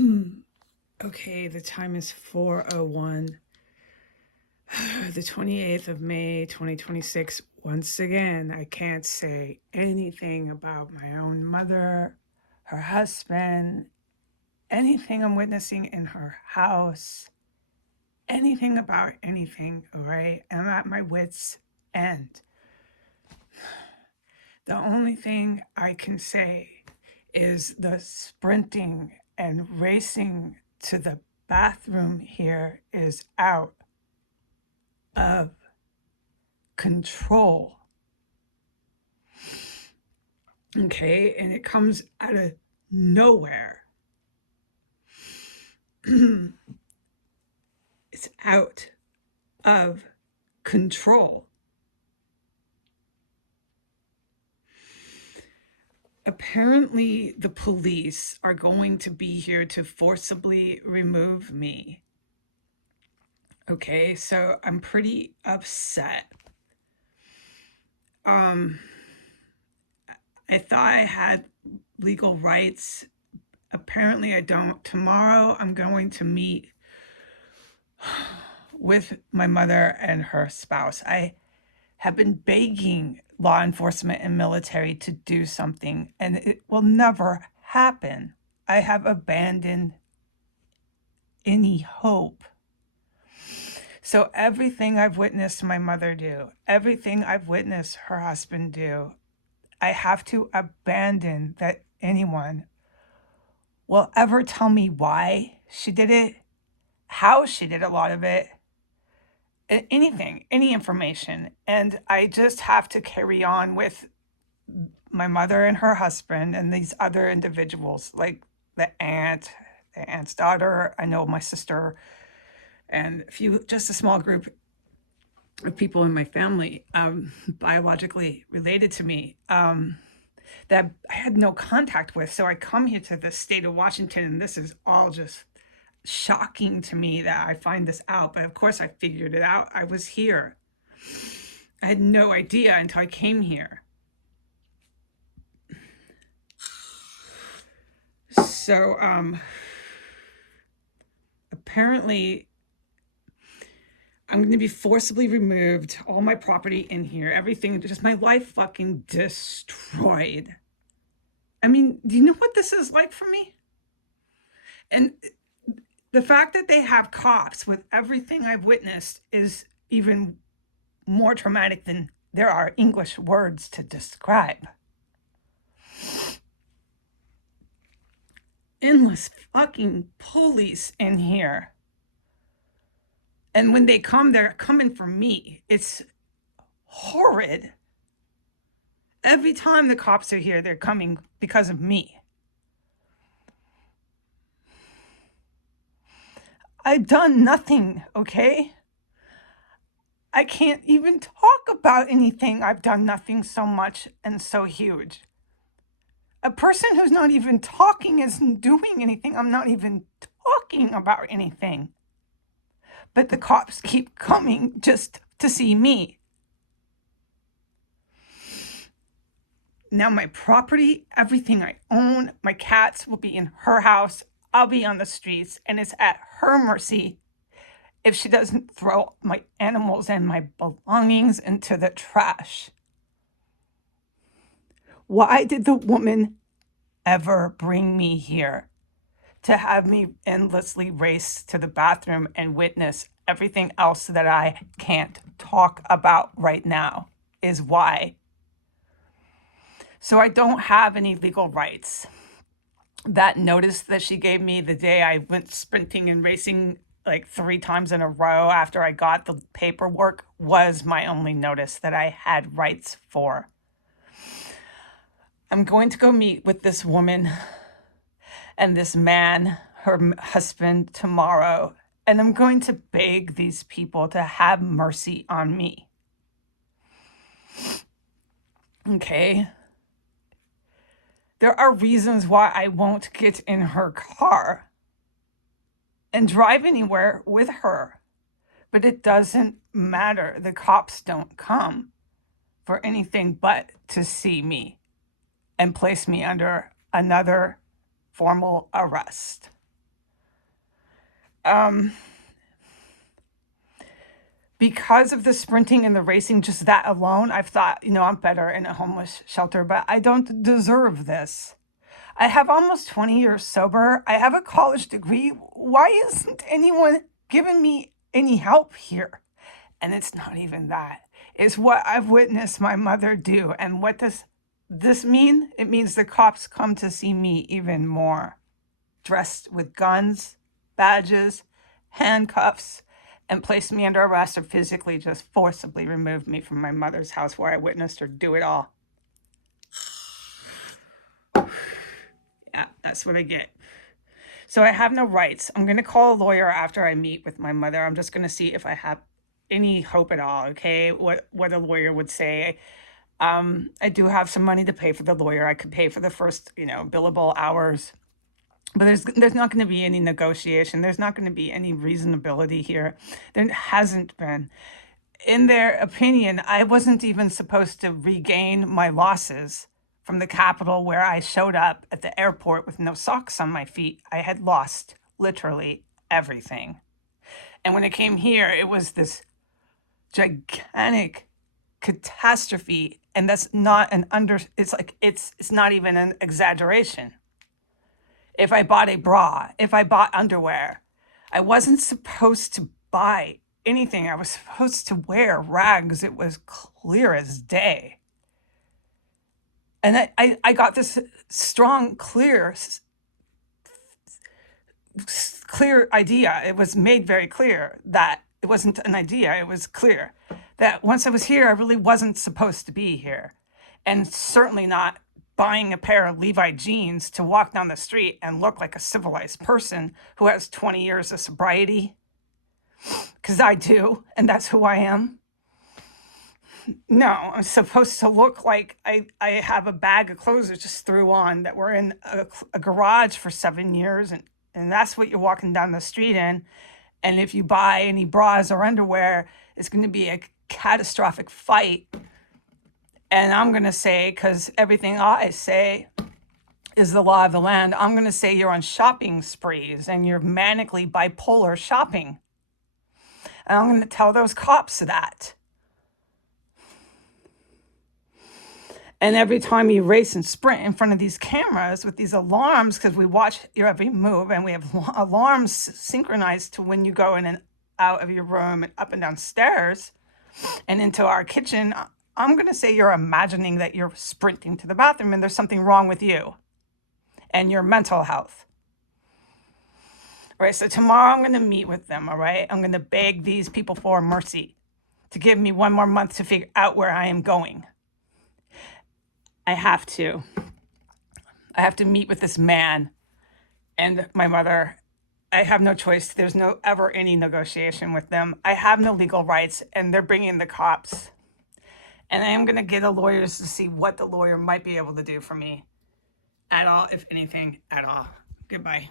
Okay, the time is 4:01. The 28th of May, 2026. Once again, I can't say anything about my own mother, her husband, anything I'm witnessing in her house, anything about anything, all right? I'm at my wits' end. The only thing I can say is the sprinting and racing to the bathroom here is out of control. Okay, and it comes out of nowhere. It's out of control. Apparently, the police are going to be here to forcibly remove me. Okay, so I'm pretty upset. Um, I thought I had legal rights. Apparently, I don't. Tomorrow, I'm going to meet with my mother and her spouse. I have been begging law enforcement and military to do something, and it will never happen. I have abandoned any hope. So, everything I've witnessed my mother do, everything I've witnessed her husband do, I have to abandon that anyone will ever tell me why she did it, how she did a lot of it, anything, any information. And I just have to carry on with my mother and her husband and these other individuals, like the aunt's daughter. I know my sister and just a small group of people in my family, biologically related to me, that I had no contact with. So I come here to the state of Washington, and this is all just shocking to me that I find this out. But of course, I figured it out. I was here. I had no idea until I came here. So apparently, I'm going to be forcibly removed, all my property in here, everything, just my life fucking destroyed. I mean, do you know what this is like for me? And the fact that they have cops with everything I've witnessed is even more traumatic than there are English words to describe. Endless fucking police in here. And when they come, they're coming for me. It's horrid. Every time the cops are here, they're coming because of me. I've done nothing, okay? I can't even talk about anything. I've done nothing so much and so huge. A person who's not even talking isn't doing anything. I'm not even talking about anything. But the cops keep coming just to see me. Now my property, everything I own, my cats will be in her house. I'll be on the streets, and it's at her mercy if she doesn't throw my animals and my belongings into the trash. Why did the woman ever bring me here? To have me endlessly race to the bathroom and witness everything else that I can't talk about right now is why. So I don't have any legal rights. That notice that she gave me the day I went sprinting and racing like 3 times in a row after I got the paperwork was my only notice that I had rights for. I'm going to go meet with this woman and this man, her husband, tomorrow, and I'm going to beg these people to have mercy on me. Okay? There are reasons why I won't get in her car and drive anywhere with her, but it doesn't matter. The cops don't come for anything but to see me and place me under another formal arrest. Because of the sprinting and the racing, just that alone, I've thought, I'm better in a homeless shelter, but I don't deserve this. I have almost 20 years sober. I have a college degree. Why isn't anyone giving me any help here? And it's not even that. It's what I've witnessed my mother do. And what does this mean? It means the cops come to see me even more, dressed with guns, badges, handcuffs, and place me under arrest or physically just forcibly remove me from my mother's house where I witnessed her do it all. Yeah, that's what I get. So I have no rights. I'm going to call a lawyer after I meet with my mother. I'm just going to see if I have any hope at all, okay? What a lawyer would say. I do have some money to pay for the lawyer. I could pay for the first, billable hours. But there's not going to be any negotiation. There's not going to be any reasonability here. There hasn't been. In their opinion, I wasn't even supposed to regain my losses from the Capitol where I showed up at the airport with no socks on my feet. I had lost literally everything. And when it came here, it was this gigantic catastrophe. And that's not it's not even an exaggeration. If I bought a bra, if I bought underwear, I wasn't supposed to buy anything. I was supposed to wear rags. It was clear as day. And I got this strong, clear idea. It was made very clear that it wasn't an idea. It was clear that once I was here, I really wasn't supposed to be here. And certainly not buying a pair of Levi jeans to walk down the street and look like a civilized person who has 20 years of sobriety. Because I do, and that's who I am. No, I'm supposed to look like I have a bag of clothes I just threw on that were in a garage for 7 years, and that's what you're walking down the street in. And if you buy any bras or underwear, it's going to be a catastrophic fight. And I'm going to say, because everything I say is the law of the land, I'm going to say you're on shopping sprees and you're manically bipolar shopping. And I'm going to tell those cops that. And every time you race and sprint in front of these cameras with these alarms, because we watch your every move and we have alarms synchronized to when you go in and out of your room and up and down stairs and into our kitchen, I'm going to say you're imagining that you're sprinting to the bathroom and there's something wrong with you and your mental health. All right, so tomorrow I'm going to meet with them, all right? I'm going to beg these people for mercy to give me 1 more month to figure out where I am going. I have to meet with this man and my mother. I have no choice. There's no ever any negotiation with them. I have no legal rights, and they're bringing the cops. And I am going to get a lawyer to see what the lawyer might be able to do for me at all, if anything at all. Goodbye.